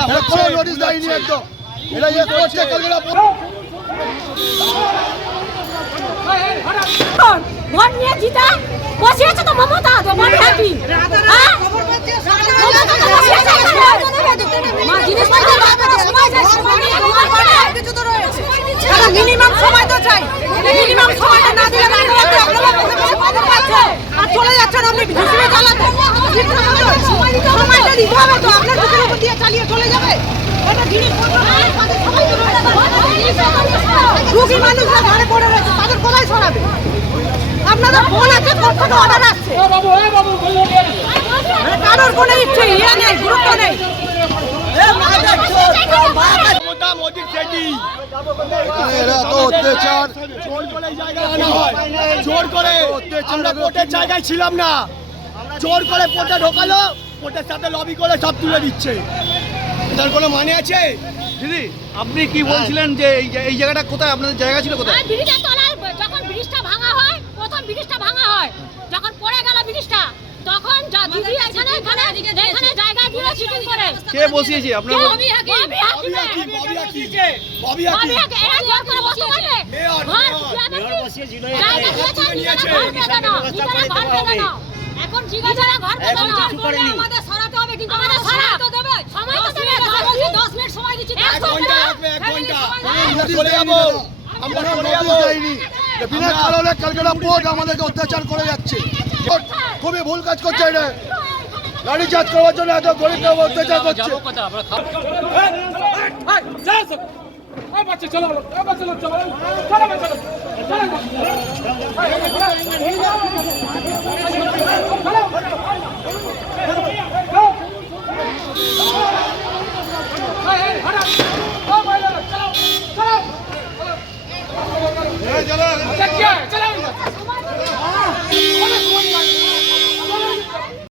এটা হচ্ছে, নোটিশ দেয়নি একদম এরা ইয়ে করছে ভোট নিয়ে জিতা বসে তো মমতা তো ভোট হ্যাপি হ্যাঁ। মিনিমাম সময় তো চাই। মিনিমাম সময়টা না দিলে আর চলে যাচ্ছেন আপনি ঘুষিয়ে চালাতে সময়টা দিতে হবে তো আপনার ভিতরে দিয়ে চালিয়ে চলে যাবে এটা জিনিসপত্র সবাই তো রয়েছে। রুগী মানুষরা ঘরে পড়ে রয়েছে তাদের কোথায় সরাবে আপনাদের ফোন আছে কোথা অর্ডার আসছে। কারোর কোনো ইচ্ছে ইয়ে নেই গুরুত্ব নেই। জায়গায় ছিলাম না। জোর করে ভোটে ঢোকালো ভোটের সাথে লবি করে সব তুলে দিচ্ছে। এটার কোনো মানে আছে? দিদি আপনি কি বলছিলেন যে এই জায়গাটা কোথায়? আপনাদের জায়গা ছিল কোথায়? আর ব্রিজের তলায় যখন ব্রিজটা ভাঙা হয় প্রথম ব্রিজটা ভাঙা হয়। যখন পড়ে গেল ব্রিজটা তখন দিদি এখানে এখানে এখানে জায়গা দিয়ে চিটিং করে। কে বসিয়েছে? আপনার ববি হাকিম। ববি হাকিম। ববি হাকিম ববি হাকিম। এরা জোর করে বসতে পারবে? মেয়র, ঘর মেয়র। জায়গা দিয়েছে, নিজেরা ঘর বেঁধে নাও, এখন ঠিক আছে ঘর বেঁধে নাও। আমাদের সরাতে হবে কিন্তু আমাদের সরাতে তো দেবে সময় তো দেবে দশ মিনিট সময় দিচ্ছি এক ঘণ্টা লাগবে এক ঘণ্টা আমরা চলে যাব আমরা চলে যাব বিনা কারণে কালকেরা বোর্ড আমাদেরকে অত্যাচার করে যাচ্ছে খুবই ভুল কাজ করছে এটা গাড়ি চার্জ করার জন্য এত গরিব অত্যাচার করছে চলো